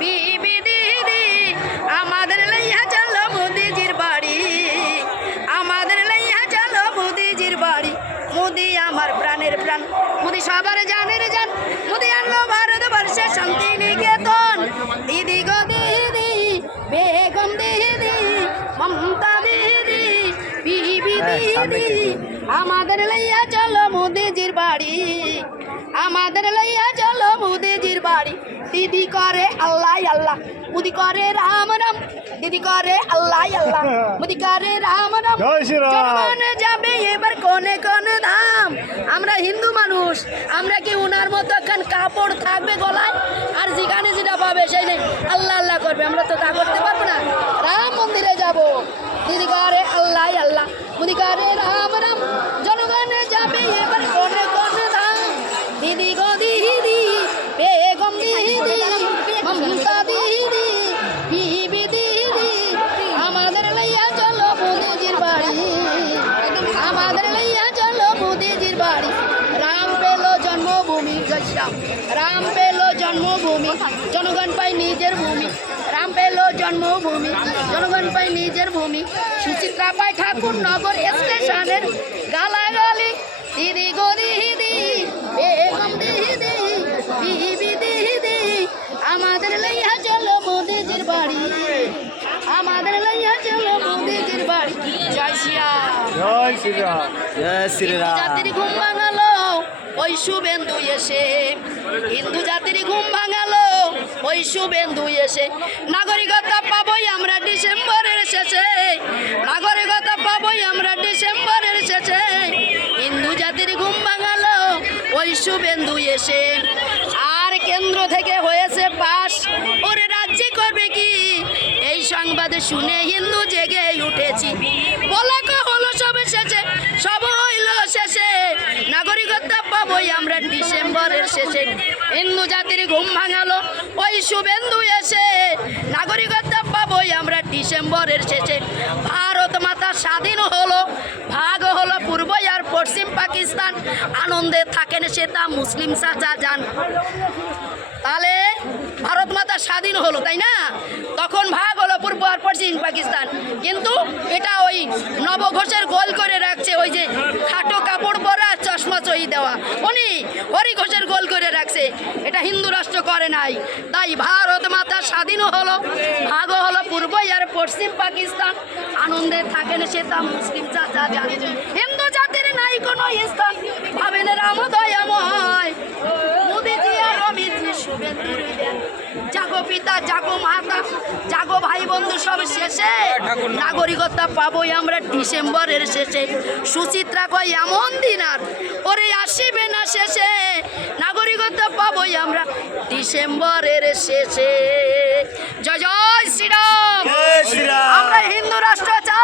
বিবি দিদি আমাদের লইয়া চলো মোদিজির বাড়ি, আমাদের লইয়া চলো মোদিজির বাড়ি। মোদি আমার প্রাণের প্রাণ, মোদি সবার জানের জান, মোদি আনলো ভারতবর্ষে শান্তি নিকেতন। দিদি গো দিদি, বেগম দিদি, মমতা দিদি, বিবি দিদি আমাদের লইয়া চলো মোদিজির বাড়ি, আমাদের লইয়া চলো মোদিজির বাড়ি। দিদি করে আল্লাহ আল্লাহ, মোদি করে রাম রাম, দিদি করে আল্লাহ আল্লাহ, মোদি করে রাম রাম। জনগণে যাবে এবার কোনে কোনে ধাম। আমরা হিন্দু মানুষ, আমরা কি উনার মতো এখন কাপড় থাকবে গলায় আর যেখানে যেটা পাবে সেই নেই আল্লাহ আল্লাহ করবে? আমরা তো তা করতে পারবো না। রাম মন্দিরে যাব, দিদি করে আল্লাহ আল্লাহ, মোদি করে রাম রাম। জনগণে যাবে এবার কোনে কোনে ধাম। দিদি গো দিদি, বেগম দিদি, মমতা দিদি, বিবি দিদি আমাদের লইয়া চলো মোদিজির বাড়ি, আমাদের লইয়া চলো মোদিজির বাড়ি। রাম পেলো জন্মভূমি, রাম পেলো জন্মভূমি, জনগণ পাই নিজের ভূমি। রাম পেলো জন্মভূমি, জনগণ পাই নিজের ভূমি। সুচিত্রা পাই ঠাকুর নগর স্টেশনের গালাগালি। দিদি গো দিদি, বেগম দিদি, বিবি দিদি আমাদের লইয়া চলো মোদিজির বাড়ি, আমাদের লইয়া চলো মোদিজির বাড়ি। জয় শ্রীরাম, জয় শ্রীরাম, জয় শ্রীরাম। জাতির ঘুম ভাঙালো ওই শুভেন্দু এসে, হিন্দু জাতির ঘুম ভাঙালো ওই শুভেন্দু এসে। নাগরিকতা পাবোই আমরা ডিসেম্বরের শেষে, নাগরিকতা পাবোই আমরা ডিসেম্বরের শেষে। হিন্দু জাতির ঘুম ভাঙালো ওই শুভেন্দু এসে। আর কেন্দ্র থেকে হয়েছে পাস, ওরে রাজ্যে করবে কি? এই সংবাদ শুনে হিন্দু জেগে উঠেছি। বলা হলো সব শেষে, সব হইল শেষে। নাগরিকতা পাবোই আমরা ডিসেম্বরের শেষে। হিন্দু জাতির ঘুম ভাঙালো ওই শুভেন্দু এসে। নাগরিকতা পাবোই আমরা ডিসেম্বরের শেষে। ভারত মাতা স্বাধীন হলো, ভাগ হলো পূর্ব আর পশ্চিম পাকিস্তান। আনন্দে থাকেন সেটা মুসলিম চাচা যান। তাহলে ভারত মাতা স্বাধীন হলো, তাই না? তখন ভাগ হলো পূর্ব আর পশ্চিম পাকিস্তান। কিন্তু এটা ওই নবঘোষের গোল করে রাখছে, ওই যে খাটো কাপড় পরা চশমা চই দেওয়া, উনি হরি ঘোষের গোল করে রাখছে। এটা হিন্দু রাষ্ট্র করে নাই। তাই ভারত মাতা স্বাধীন হলো, ভাগ হলো পূর্ব আর পশ্চিম পাকিস্তান। আনন্দে থাকেন সেটা মুসলিম চাচা জানে। হিন্দু জাতির নাই কোনো স্থান, ভাবেন রাম দয়াময়। মোদিজি আর অমিতজি শুভেন্দুর দেন। জাগো পিতা, জাগো মাতা, জাগো ভাই বন্ধু সব শেষে। নাগরিকতা পাবোই আমরা ডিসেম্বরের শেষে। সুচিত্রা কয় এমন দিন আর ওরে আসিবে না শেষে। নাগরিকতা পাবোই আমরা ডিসেম্বরের শেষে। জয় জয় শ্রীরাম। জয় শ্রীরাম। আমরা হিন্দু রাষ্ট্র চাই।